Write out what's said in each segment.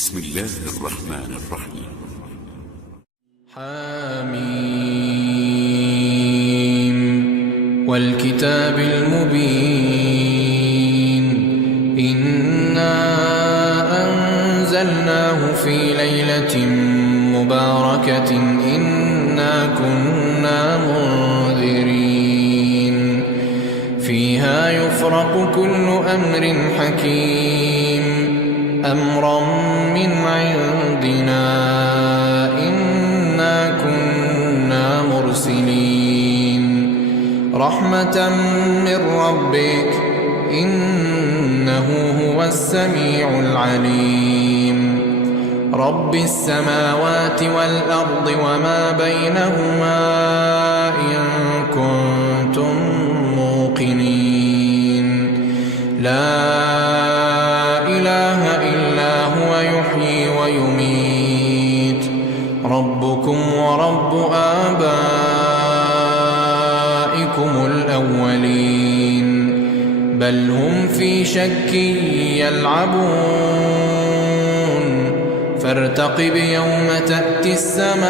بسم الله الرحمن الرحيم. حميم والكتاب المبين إنا أنزلناه في ليلة مباركة إنا كنا منذرين فيها يفرق كل أمر حكيم أمرا من عندنا إنا كنا مرسلين رحمة من ربك إنه هو السميع العليم رب السماوات والأرض وما بينهما إن كنتم موقنين لا إله إلا هو يحيي ويميت ربكم ورب آبائكم الأولين بل هم في شك يلعبون فارتقب يوم تأتي السماء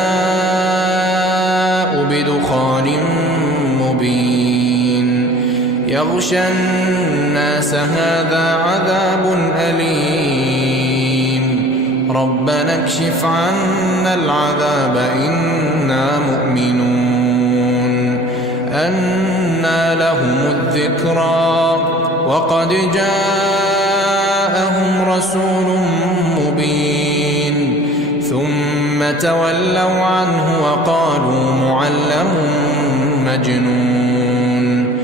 بدخان مبين يغشى الناس هذا عذاب أليم ربنا اكشف عنا العذاب إنا مؤمنون أنى لهم الذكرى وقد جاءهم رسول مبين ثم تولوا عنه وقالوا معلم مجنون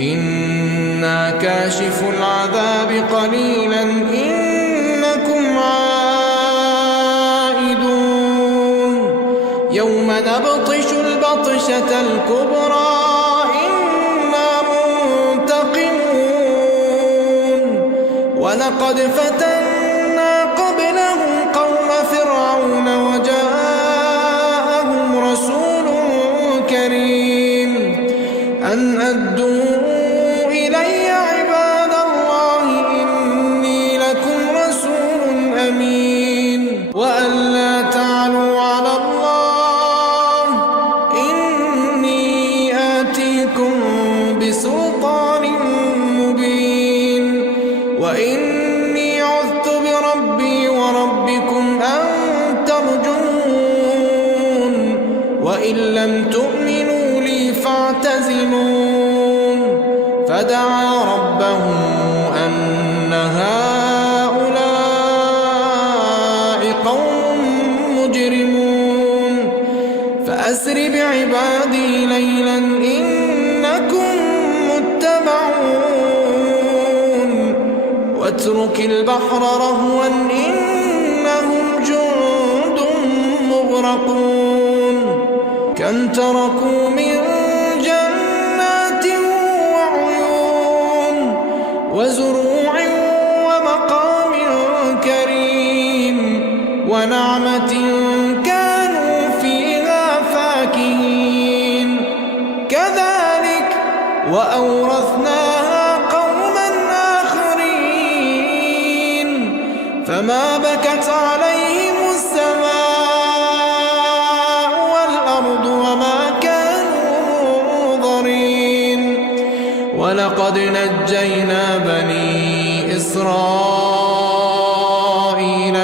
إنا كاشف العذاب قليلا إنكم عائدون يوم نبطش البطشة الكبرى إنا منتقمون ولقد فتنا قبلهم قوم فرعون وجاءهم رسول كريم أن أدوا إلي عباد الله إني لكم رسول أمين وأن لا تعلوا على الله إني آتيكم بسلطان مبين وإني عذت بربي وربكم أن ترجمون وإن لم تؤمنوا لي فاعتزلون فدعا ربه أن هؤلاء قوم مجرمون فأسر بعبادي ليلا إنكم متبعون واترك البحر رهوا إنهم جند مغرقون كم تركوا من جنات وعيون وزروع ومقام كريم ونعمة كانوا فيها فاكهين كذلك وأورثناها قوما آخرين فما بكت عليهم السماء والأرض وما كانوا منظرين ولقد نجينا بني إسرائيل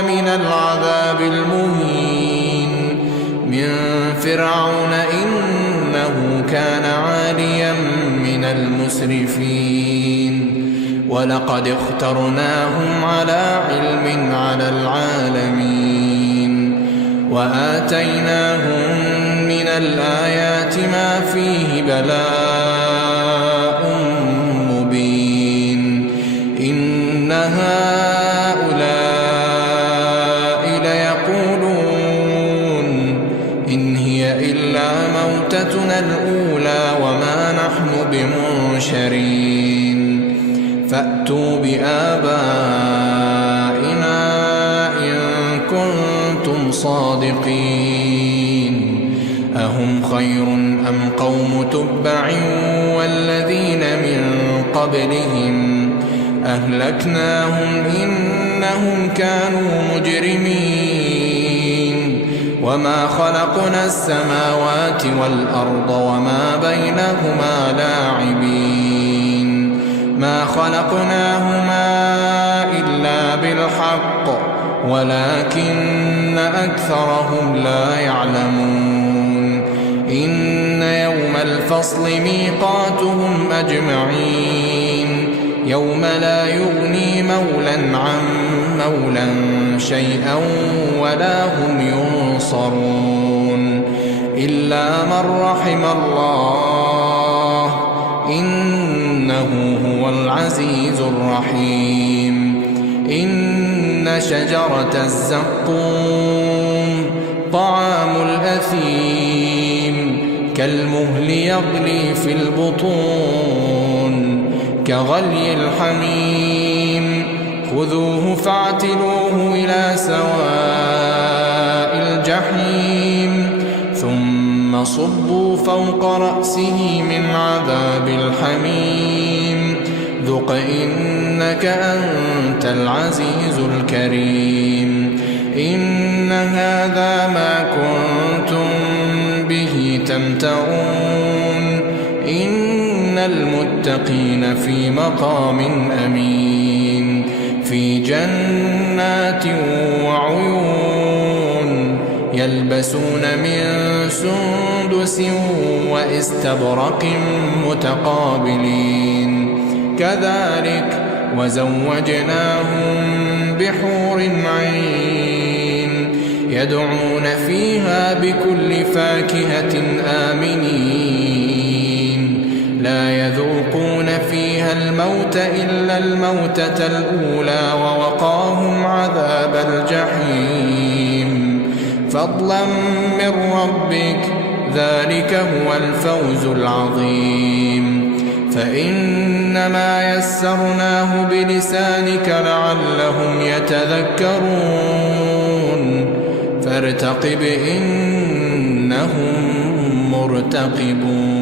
من العذاب المهين من فرعون إنه كان عاليا من المسرفين ولقد اخترناهم على علم على العالمين وآتيناهم من الآيات ما فيه بلاء مبين إن هؤلاء ليقولون إن هي إلا موتتنا الأولى وما نحن بمنشرين فأتوا بآبائنا إن كنتم صادقين أهم خير أم قوم تبع والذين من قبلهم أهلكناهم إن إنهم كانوا مجرمين وما خلقنا السماوات والأرض وما بينهما لاعبين ما خلقناهما إلا بالحق ولكن أكثرهم لا يعلمون إن يوم الفصل ميقاتهم أجمعين يوم لا يغني مولا عن مولا شيئا ولا هم ينصرون إلا من رحم الله إنه هو العزيز الرحيم إن شجرة الزقوم طعام الأثيم كالمهل يغلي في البطون كغلي الحميم خذوه فاعتلوه إلى سواء الجحيم ثم صبوا فوق رأسه من عذاب الحميم ذق إنك أنت العزيز الكريم إن هذا ما كنتم به تمترون إن المتقين في مقام أمين في جنات وعيون يلبسون من سندس واستبرق متقابلين كذلك وزوجناهم بحور عين يدعون فيها بكل فاكهة آمنين لا يذوقون فيها الموت إلا الموتة الأولى ووقاهم عذاب الجحيم فضلا من ربك ذلك هو الفوز العظيم فإنما يسرناه بلسانك لعلهم يتذكرون فارتقب إنهم مرتقبون